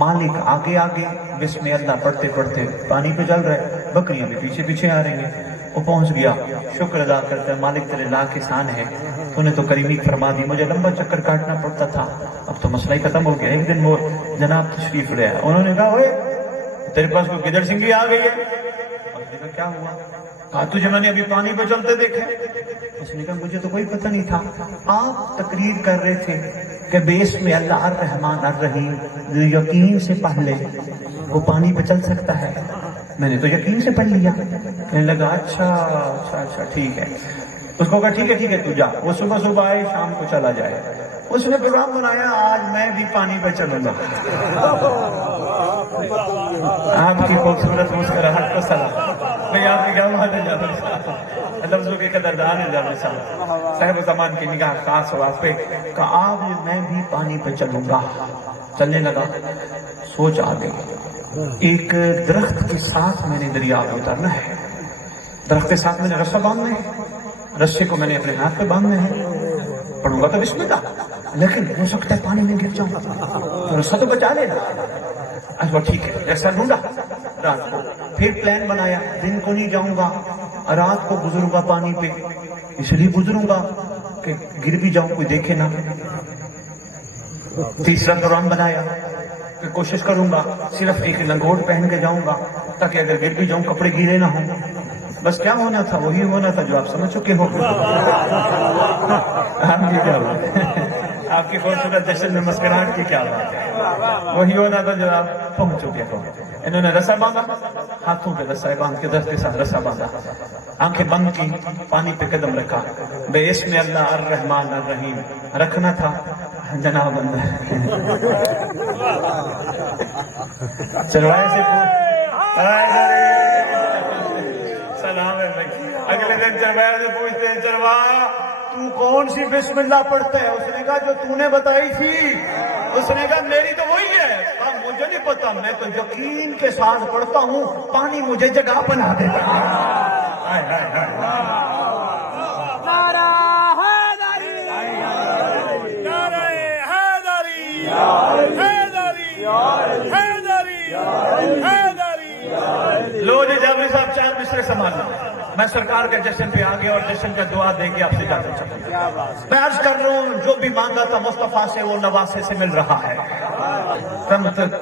مالک آگے آگے بسم اللہ پڑھتے پڑھتے پانی پہ چل رہے، بکریاں بھی پیچھے پیچھے آ رہی ہیں۔ وہ پہنچ گیا، شکر ادا کرتا ہے مالک تیرے لاکھ احسان ہے، تو نے تو کریمی فرما دی، مجھے لمبا چکر کاٹنا پڑتا تھا، اب تو مسئلہ ہی ختم ہو گیا۔ ایک دن وہ جناب تشریف لے آیا، انہوں نے کہا اوے تیرے پاس کوئی گدڑ سنگھی آ گئی ہے؟ اس نے کہا کیا ہوا؟ کہا تجھے میں نے ابھی پانی پہ چلتے دیکھا۔ اس نے کہا مجھے تو کوئی پتہ نہیں تھا، آپ تقریر کر رہے تھے کہ بے اسم اللہ الرحمن الرحیم جو یقین سے پڑھ لے وہ پانی پہ چل سکتا ہے، میں نے تو یقین سے پڑھ لیا۔ کہنے لگا اچھا اچھا اچھا ٹھیک ہے، اس کو کہا ٹھیک ہے تو جا. وہ صبح صبح آئے, شام کو چلا جائے. اس نے پروگرام بنایا آج میں بھی پانی پہ چلوں گا. آپ کی خوبصورت مسکراہٹ کو سلام. میں آپ کی کیا بات ہے جابر صاحب, لفظوں کے قدردان ہے جابر صاحب. صاحب زمان کی نگاہ خاص ہو آپ پہ. کہا آج میں بھی پانی پہ چلوں گا. چلنے لگا, سوچ آ گئی, ایک درخت کے ساتھ میں نے دریا میں اترنا ہے. درخت کے ساتھ میں نے رسا باندھنا ہے, رسے کو میں نے اپنے ہاتھ پہ باندھنا ہے. پڑھوں گا تو بسم اللہ, لیکن ہو سکتا ہے پانی میں گر جاؤں گا, رسا تو بچا لے گا. اچھا ٹھیک ہے, ایسا ڈھونڈا رات کو. پھر پلان بنایا, دن کو نہیں جاؤں گا, رات کو گزروں گا پانی پہ. اس لیے گزروں گا کہ گر بھی جاؤں کوئی دیکھے نہ. تیسرا پروگرام بنایا کہ کوشش کروں گا صرف ایک لنگوٹ پہن کے جاؤں گا تاکہ اگر گر بھی جاؤں کپڑے گیلے نہ ہوں. بس کیا ہونا تھا وہی ہونا تھا جو آپ سمجھ چکے ہو. آپ کی کیا بات ہے, آپ کی خوبصورت جشن میں مسکراہٹ کی کیا بات ہے. وہی ہونا تھا جو آپ پہنچ چکے ہو. انہوں نے رسا باندھا, ہاتھوں پہ رسا باندھ کے درخت کے ساتھ رسا باندھا, آنکھیں بند کی, پانی پہ قدم رکھا. بے اسم اللہ الرحمن الرحیم رکھنا تھا جناب اندر. چلوائے سے سلام ہے. اگلے دن چروایا سے پوچھتے ہیں, چروا تو کون سی بسم اللہ پڑھتا ہے؟ اس نے کہا جو تو نے بتائی تھی. اس نے کہا میری تو وہی ہے. مجھے نہیں پتا, میں تو یقین کے ساتھ پڑھتا ہوں, پانی مجھے جگہ بنا دیتا ہے. لو جی جابر صاحب چار مصرے سنبھالنا. میں سرکار کے جشن پہ آ گیا اور جشن کا دعا دے کے آپ سے جاتا چلوں. میں عرض کر رہا ہوں جو بھی مانگا تھا مصطفیٰ سے وہ نواسے سے مل رہا ہے.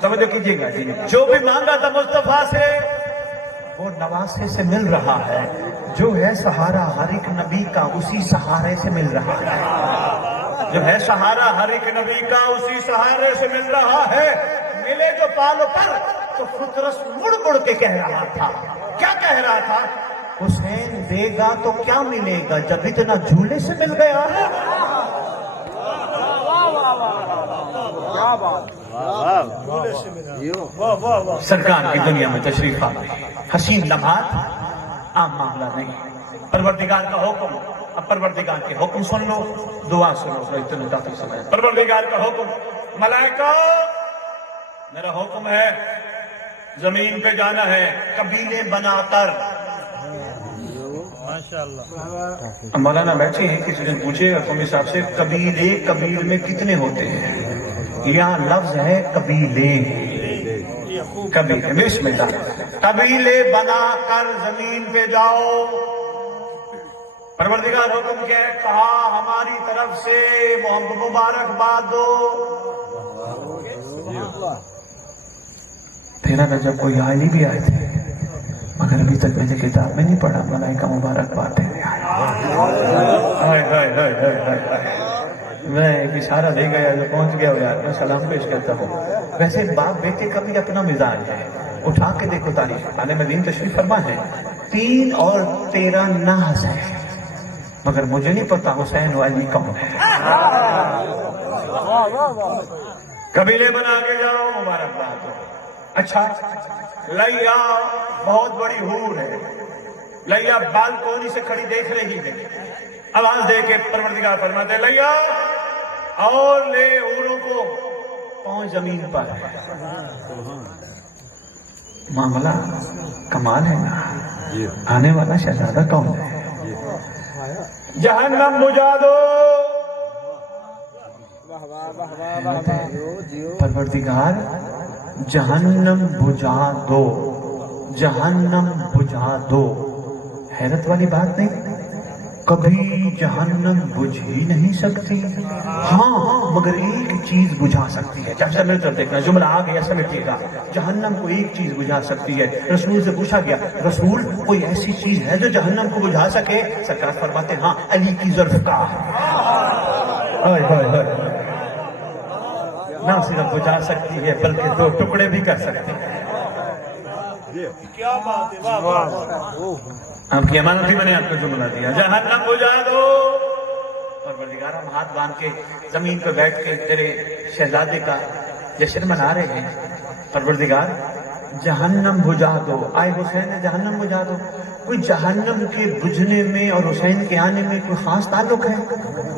توجہ کیجیے گا, جو بھی مانگا تھا مصطفیٰ سے وہ نواسے سے مل رہا ہے. جو ہے سہارا ہر ایک نبی کا اسی سہارے سے مل رہا ہے. جو ہے سہارا ہر ایک نبی کا اسی سہارے سے مل رہا ہے. ملے جو پالو پر تو فطرس مڑ مڑ کے کہہ رہا تھا. کیا کہہ رہا تھا؟ حسین دے گا تو کیا ملے گا جب اتنا جھولے سے مل گیا. سرکار کی دنیا میں تشریف آ گئی. حسین لمحات عام معاملہ نہیں. پروردگار کا حکم, اب پروردگار کے حکم سن لو, دعا سنو. اتنے کافی سمجھ. پروردگار کا حکم, ملائکہ میرا حکم ہے زمین پہ جانا ہے قبیلے بنا کر. مولانا بیٹھے ہیں, کسی نے پوچھے قومی صاحب سے قبیلے قبیل میں کتنے ہوتے ہیں؟ یہاں لفظ ہے قبیلے. قبیلے بسم اللہ, قبیلے بنا کر زمین پہ جاؤ. پروردگار حکم کیا ہے؟ کہا ہماری طرف سے مبارکباد دو. تیرا جب کوئی حالی بھی آئے تھے مگر ابھی تک میں نے کتاب میں نہیں پڑھا ملائکہ مبارکباد دینے آئے. میں ایک اشارہ دے گیا جو پہنچ گیا ہو یار, میں سلام پیش کرتا ہوں. ویسے باپ بیٹے کا بھی اپنا مزاج ہے. اٹھا کے دیکھو تاریخ. عالم دین تشریف فرما ہے 3 اور 13 ناز ہے, مگر مجھے نہیں پتا حسین والی کون ہے. قبیلے بنا کے جاؤ, مبارکباد ہو. اچھا, لیا بہت بڑی حور ہے. لیا بالکونی سے کھڑی دیکھ رہی ہے. آواز دے کے پروردگار فرماتے لیا اور لے حوروں کو پہنچ زمین پر. معاملہ کمال ہے نا. آنے والا شہزادہ کون ہے؟ جہنم بجھا دو. پروردگار جہنم بجھا دو, جہنم بجھا دو. حیرت والی بات نہیں, کبھی جہنم بجھ ہی نہیں سکتی. ہاں مگر ایک چیز بجھا سکتی ہے. چاچا مل کر دیکھنا, جملہ آ گیا سمجھیے گا. جہنم کو ایک چیز بجھا سکتی ہے. رسول سے پوچھا گیا, رسول کوئی ایسی چیز ہے جو جہنم کو بجھا سکے؟ سرکار فرماتے ہاں, علی کی ذوالفقار. نہ صرف بجھا سکتی ہے بلکہ 2 ٹکڑے بھی کر سکتی ہے. کیا بات ہے، واہ واہ واہ۔ آپ کی امانت ہی میں نے آپ کو جملہ دیا، جہنم بجھا دو۔ پروردگار ہم ہاتھ باندھ کے زمین پہ بیٹھ کے تیرے شہزادے کا جشن منا رہے ہیں، پروردگار جہنم بجھا دو۔ آئے حسین جہنم بجھا دو، کوئی جہنم کے بجھنے میں اور حسین کے آنے میں کوئی خاص تعلق ہے؟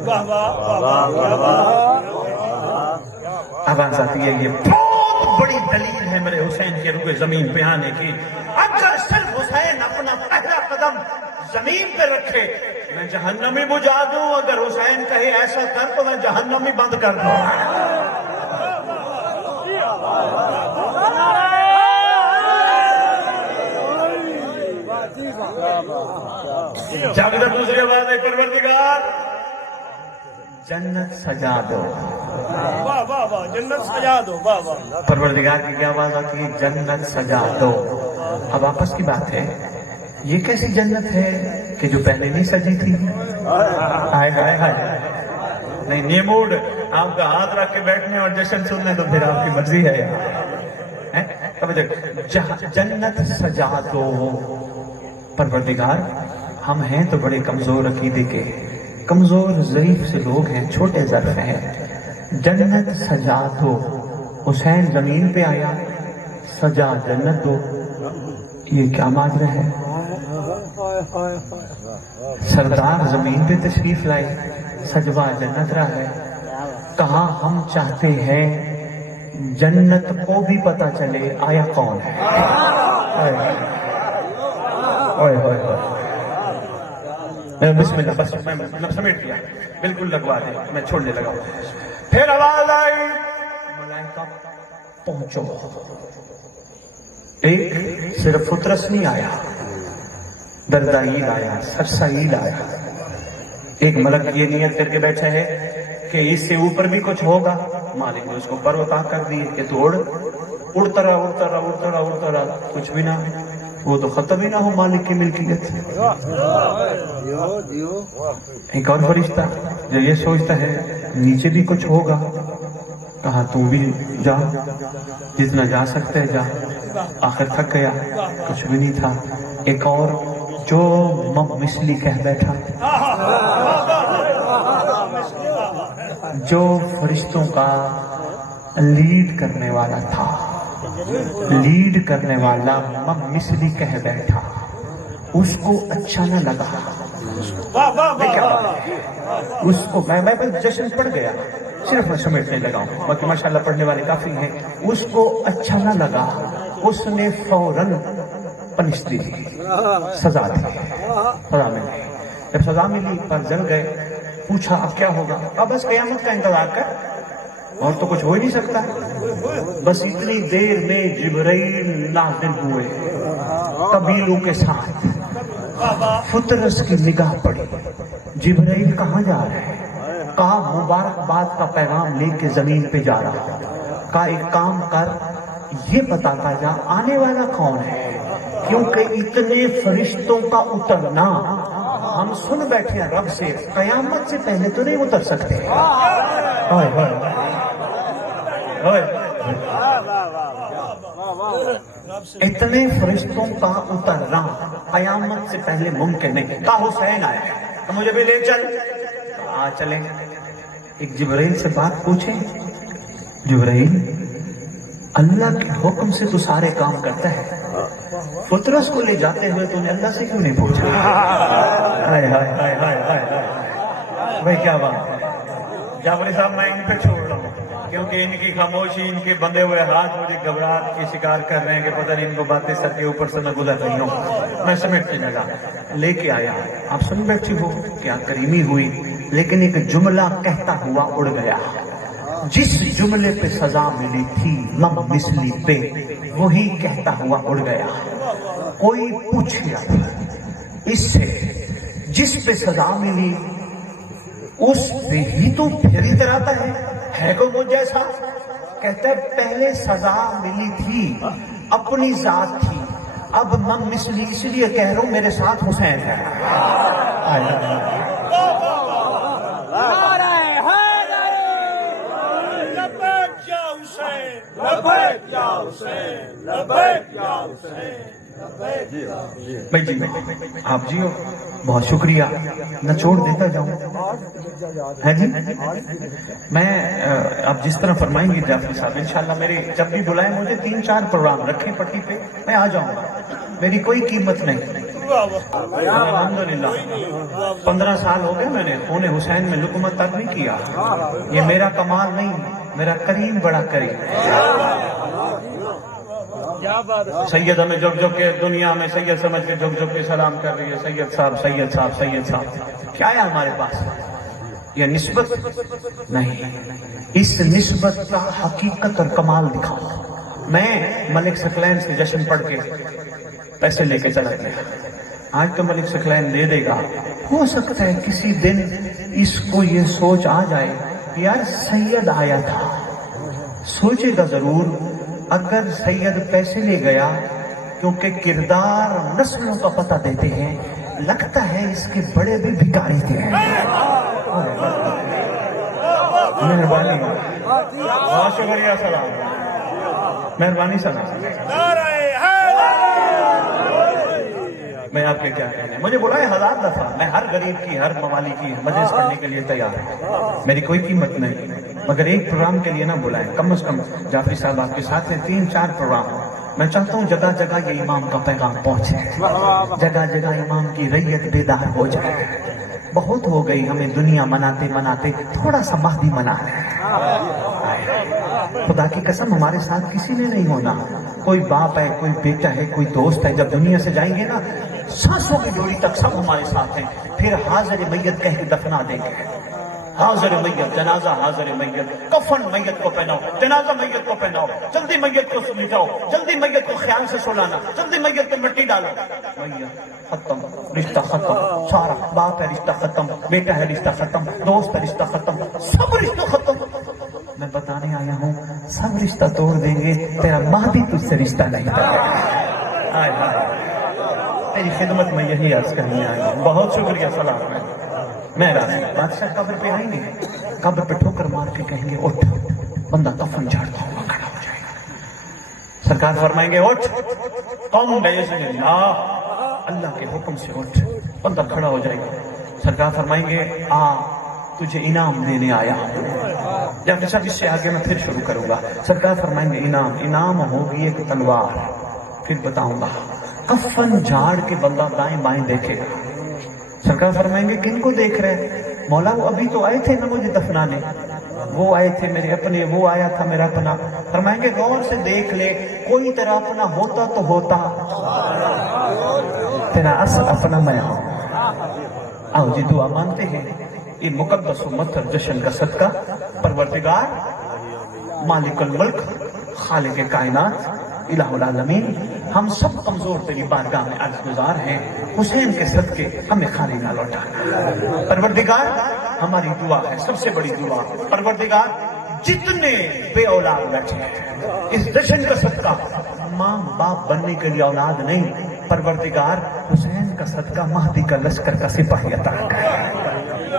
واہ واہ واہ واہ، کیا بات ہے۔ آواز آتی ہے، یہ بہت بڑی دلیل ہے میرے حسین کے روئے زمین پہ آنے کی۔ اگر صرف حسین اپنا پہلا قدم زمین پہ رکھے میں جہنم ہی بجھا دوں، اگر حسین کہے ایسا کر تو میں جہنم ہی بند کر دوں۔ جب ادھر دوسری آواز ہے، پروردگار جنت سجا دو۔ واہ واہ واہ، جنت سجا دو، واہ واہ۔ پروردگار کی کیا آواز آتی ہے؟ جنت سجا دو۔ اب آپس کی بات ہے، یہ کیسی جنت ہے کہ جو پہلے نہیں سجی تھی؟ ہائے ہائے ہائے، نہیں یہ موڈ آپ کا ہاتھ رکھ کے بیٹھنے اور جشن سننے تو پھر آپ کی مرضی ہے جنت سجا دو۔ پروردگار ہم ہیں تو بڑے کمزور عقیدے کے، کمزور ضعیف سے لوگ ہیں، چھوٹے ظرف ہیں، جنت سجا دو۔ حسین زمین پہ آیا، سجا جنت دو، یہ کیا ماجرا ہے؟ سردار زمین پہ تشریف لائے، سجوا جنت رہا ہے۔ کہاں ہم چاہتے ہیں جنت کو بھی پتا چلے آیا کون ہے۔ بسم اللہ، بس میں مطلب سمیٹ دیا، بالکل لگوا دیں، میں چھوڑنے لگا۔ پھر آواز آئی، ملائکہ پہنچو۔ ایک صرف فطرس نہیں آیا، دردائیل آیا، سرسائیل آیا۔ ایک ملک یہ نیت کر کے بیٹھا ہے کہ اس سے اوپر بھی کچھ ہوگا، مالک نے اس کو پر عطا کر دی کہ تو اڑتا رہا اڑتا رہا اڑتا رہا اڑتا رہا، کچھ بھی نہ، وہ تو ختم ہی نہ ہو مالک کی ملکیت۔ ایک اور فرشتہ جو یہ سوچتا ہے نیچے بھی کچھ ہوگا، کہا تو بھی جا، جتنا جا سکتے جا، آخر تھک گیا، کچھ بھی نہیں تھا۔ ایک اور جو مثلی کہہ بیٹھا، جو فرشتوں کا لیڈ کرنے والا تھا، لیڈ کرنے والا مثلی کہہ بیٹھا، اس کو اچھا نہ لگا۔ اس کو میں جشن پڑ گیا، صرف میں سمیٹنے لگا ہوں، باقی ماشاءاللہ پڑھنے والے کافی ہیں۔ اس کو اچھا نہ لگا، اس نے فوراً پنش دی، سزا دی، سزا ملی۔ جب سزا ملی پر جل گئے، پوچھا اب کیا ہوگا؟ اب بس قیامت کا انتظار کر، اور تو کچھ ہو ہی نہیں سکتا۔ بس اتنی دیر میں جبرائیل نازل ہوئے قبیلوں کے ساتھ۔ فطرس کی نگاہ پڑی، جبرائیل کہاں جا رہے ہیں؟ کہا مبارکباد کا پیغام لے کے زمین پہ جا رہا ہے۔ کہا ایک کام کر، یہ بتاتا جا آنے والا کون ہے، کیونکہ اتنے فرشتوں کا اترنا ہم سن بیٹھے ہیں رب سے، قیامت سے پہلے تو نہیں اتر سکتے۔ اتنے فرشتوں کا اترنا قیامت سے پہلے ممکن نہیں۔ کہا حسین آیا تو مجھے بھی لے چل، آ چلیں۔ ایک جبرائیل سے بات پوچھیں، جبرائیل اللہ کے حکم سے تو سارے کام کرتا ہے، فطرس کو لے جاتے ہوئے تو نے اللہ سے کیوں نہیں پوچھا؟ ہائے ہائے ہائے ہائے ہائے، بھائی کیا بات ہے۔ جعفری صاحب میں ان پہ چھوڑ رہا ہوں، کیونکہ ان کی خاموشی، ان کے بندھے ہوئے ہاتھ مجھے گھبراہٹ کی شکار کر رہے ہیں کہ پتہ نہیں ان کو باتیں سر کے اوپر سے نہ گزر رہی ہوں۔ میں سمیٹنے لگا، لے کے آیا، آپ سن بیٹھی ہو، کیا کریمی ہوئی، لیکن ایک جملہ کہتا ہوا اڑ گیا۔ جس جملے پہ سزا ملی تھی مثلی پہ، وہی کہتا ہوا اڑ گیا۔ کوئی پوچھے اس سے جس پہ سزا ملی اس پہ ہی تو پھر اتراتا ہے کو مجھ جیسا؟ کہتا ہے پہلے سزا ملی تھی اپنی ذات تھی، اب میں مثلی اس لیے کہہ رہا ہوں میرے ساتھ حسین ہے۔ لبیک یا حسین، لبیک یا حسین۔ بھائی جی آپ جی ہو، بہت شکریہ، نہ چھوڑ دیتا جاؤں ہے جی۔ میں آپ جس طرح فرمائیں گے جعفری صاحب انشاءاللہ میرے جب بھی بلائیں مجھے 3-4 پروگرام رکھیں پٹی پہ، میں آ جاؤں گا، میری کوئی قیمت نہیں۔ الحمدللہ 15 سال ہو گئے میں نے خون حسین میں لقمہ تک نہیں کیا، یہ میرا کمال نہیں، میرا کریم بڑا کریم۔ سید ہمیں جھک جھک کے دنیا میں سید سمجھ کے جھک جھک کے سلام کر رہی ہے، سید صاحب سید صاحب سید صاحب، کیا ہے ہمارے پاس؟ یہ نسبت نہیں، اس نسبت کا حقیقت اور کمال دکھاؤ۔ میں ملک ثقلین سے جشن پڑھ کے پیسے لے کے چلا گیا، آج تو ملک ثقلین دے دے گا، ہو سکتا ہے کسی دن اس کو یہ سوچ آ جائے یار سید آیا تھا، سوچے گا ضرور۔ اگر سید پیسے لے گیا کیونکہ کردار نسلوں کا پتہ دیتے ہیں، لگتا ہے اس کے بڑے بھی بھکاری تھے۔ مہربانی، بہت شکریہ، سلام، مہربانی سلام۔ میں آپ کے کیا کہنے، مجھے بلائے 1000 دفعہ، میں ہر غریب کی ہر موالی کی مجلس پڑھنے کے لیے تیار ہوں، میری کوئی قیمت نہیں، مگر ایک پروگرام کے لیے نہ بلائیں، کم از کم جعفری صاحب آپ کے ساتھ ہیں 3-4 پروگرام۔ میں چاہتا ہوں جگہ جگہ یہ امام کا پیغام پہنچے، جگہ جگہ امام کی ریت بیدار ہو جائے۔ بہت ہو گئی ہمیں دنیا مناتے مناتے، تھوڑا سا مہدی منا لیں۔ خدا کی قسم ہمارے ساتھ کسی نے نہیں ہونا، کوئی باپ ہے، کوئی بیٹا ہے، کوئی دوست ہے، جب دنیا سے جائیں گے نا سانسوں کی جوڑی تک سب ہمارے ساتھ ہیں، پھر حاضر میت کہہ کے دفنا دیں گے۔ حاضر میت، جنازہ حاضر میت، کفن میت کو پہناؤ، جنازہ میت کو پہناؤ، جلدی میت کو سلیٹاؤ، جلدی میت کو خیال سے سلانا، جلدی میت پہ مٹی ڈالو۔ میت ختم، رشتہ ختم، سارا باپ ہے رشتہ ختم، بیٹا ہے رشتہ ختم، دوست ہے رشتہ ختم، سب رشتہ ختم۔ میں بتانے آیا ہوں سب رشتہ توڑ دیں گے، تیرا مہدی تجھ سے رشتہ نہیں کرے۔ تیری خدمت میں یہی عرض کرنے آیا ہوں، بہت شکریہ، سلام۔ میں راضی، بادشاہ قبر پہ آئیں گے، قبر پہ ٹھوکر مار کے کہیں گے اٹھ، بندہ کفن جھاڑتا ہوا کھڑا ہو جائے گا، سرکار فرمائیں گے اٹھ، قم بإذن اللہ، اللہ کے حکم سے اٹھ، بندہ کھڑا ہو جائے گا، سرکار فرمائیں گے آ تجھے انعام دینے آیا ہوں۔ جب سب اس سے آگے میں پھر شروع کروں گا، سرکار فرمائیں گے انعام ہوگی ایک تلوار، پھر بتاؤں گا، کفن جھاڑ کے بندہ دائیں بائیں دیکھے گا، سرکار فرمائیں گے کن کو دیکھ رہے؟ مولا وہ ابھی تو آئے تھے نا مجھے دفنانے، وہ آئے تھے میرے اپنے، وہ آیا تھا میرا اپنا۔ فرمائیں گے غور سے دیکھ لے، کوئی تیرا اپنا ہوتا تو ہوتا، تیرا اصل اپنا میں ہوں۔ آؤ جی دعا مانتے ہیں، یہ مقدس و مطہر جشن کا صدقہ، پروردگار مالک الملک خالق کائنات الہ العالمین، ہم سب کمزور تیری بارگاہ میں عرض گزار ہیں، حسین کے صدقے ہمیں خالی نہ لوٹانا۔ پروردگار ہماری دعا ہے، سب سے بڑی دعا، پروردگار جتنے بے اولاد بیٹھے ہیں اس جشن کا صدقہ، ماں باپ بننے کے لیے اولاد نہیں، پروردگار حسین کا صدقہ مہدی کا لشکر کا سپاہی عطا کر۔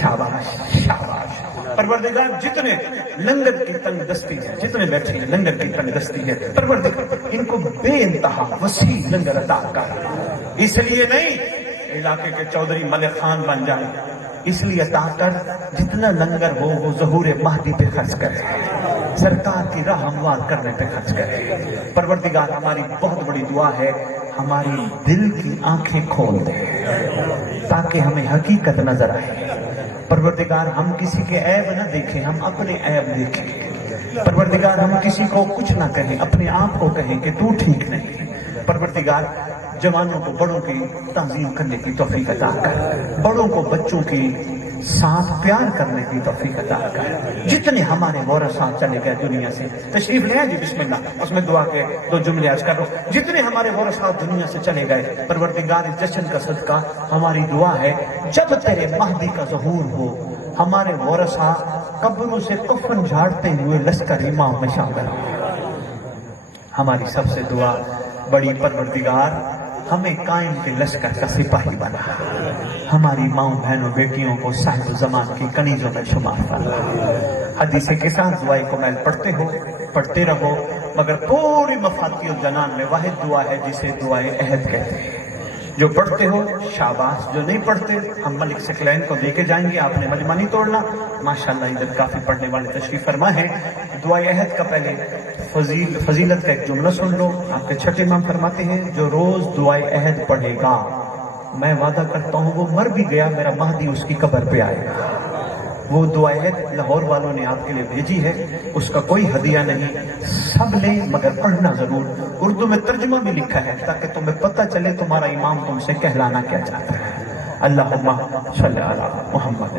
شاباش شاباش۔ پروردگار جتنے لنگر کی تنگ دستی ہے، جتنے بیٹھے ہیں لنگر کی تنگ دستی ہے، پروردگار ان کو بے انتہا وسیع لنگر عطا کر۔ اس لیے نہیں علاقے کے چودھری ملک خان بن جائیں، اس لیے عطا کر جتنا لنگر ہو وہ ظہور مہدی پہ خرچ کرے، سرکار کی راہ ہموار کرنے پہ خرچ کرے۔ پروردگار ہماری بہت بڑی دعا ہے، ہماری دل کی آنکھیں کھول دے تاکہ ہمیں حقیقت نظر آئے۔ پروردگار ہم کسی کے عیب نہ دیکھیں، ہم اپنے عیب دیکھیں۔ پروردگار ہم کسی کو کچھ نہ کہیں، اپنے آپ کو کہیں کہ تو ٹھیک نہیں۔ پروردگار جوانوں کو بڑوں کی تعظیم کرنے کی توفیق عطا کر، بڑوں کو بچوں کی ساتھ پیار کرنے کی توفیق عطا کر۔ جتنے ہمارے ورثاء چلے گئے دنیا سے، تشریف لے آئے جی بسم اللہ، اس میں دعا کے 2 جملے عرض کر رہا ہوں۔ جتنے ہمارے ورثاء دنیا سے چلے گئے، پروردگار اس جشن کا صدقہ ہماری دعا ہے، جب تیرے مہدی کا ظہور ہو ہمارے ورثاء قبروں سے کفن جھاڑتے ہوئے لشکر امام میں شامل ہو۔ ہماری سب سے دعا بڑی، پروردگار ہمیں قائم کے لشکر کا سپاہی بنا، ہماری ماؤں بہنوں بیٹیوں کو صاحب زمان کی کنیزوں میں شمار فرما۔ حدیث کے ساتھ دعائے کمیل پڑھتے رہو، مگر پوری مفاتیح الجنان میں واحد دعا ہے جسے دعائے عہد کہتے ہیں. جو پڑھتے ہو شاباش، جو نہیں پڑھتے ہم ملک سکلین کو دے کے جائیں گے، آپ نے مجمع نہیں توڑنا. ماشاءاللہ ادھر کافی پڑھنے والے تشریف فرما ہیں. دعائے عہد کا پہلے فضیلت کا ایک جملہ سن لو. آپ کے چھٹے امام فرماتے ہیں جو روز دعائے عہد پڑھے گا میں وعدہ کرتا ہوں وہ مر بھی گیا میرا مہدی اس کی قبر پہ آئے گا. وہ دعائے عہد لاہور والوں نے آپ کے لیے بھیجی ہے، اس کا کوئی ہدیہ نہیں، سب لیں مگر پڑھنا ضرور. اردو میں ترجمہ بھی لکھا ہے تاکہ تمہیں پتہ چلے تمہارا امام تم سے کہلانا کیا چاہتا ہے. اللہم صلی علی محمد.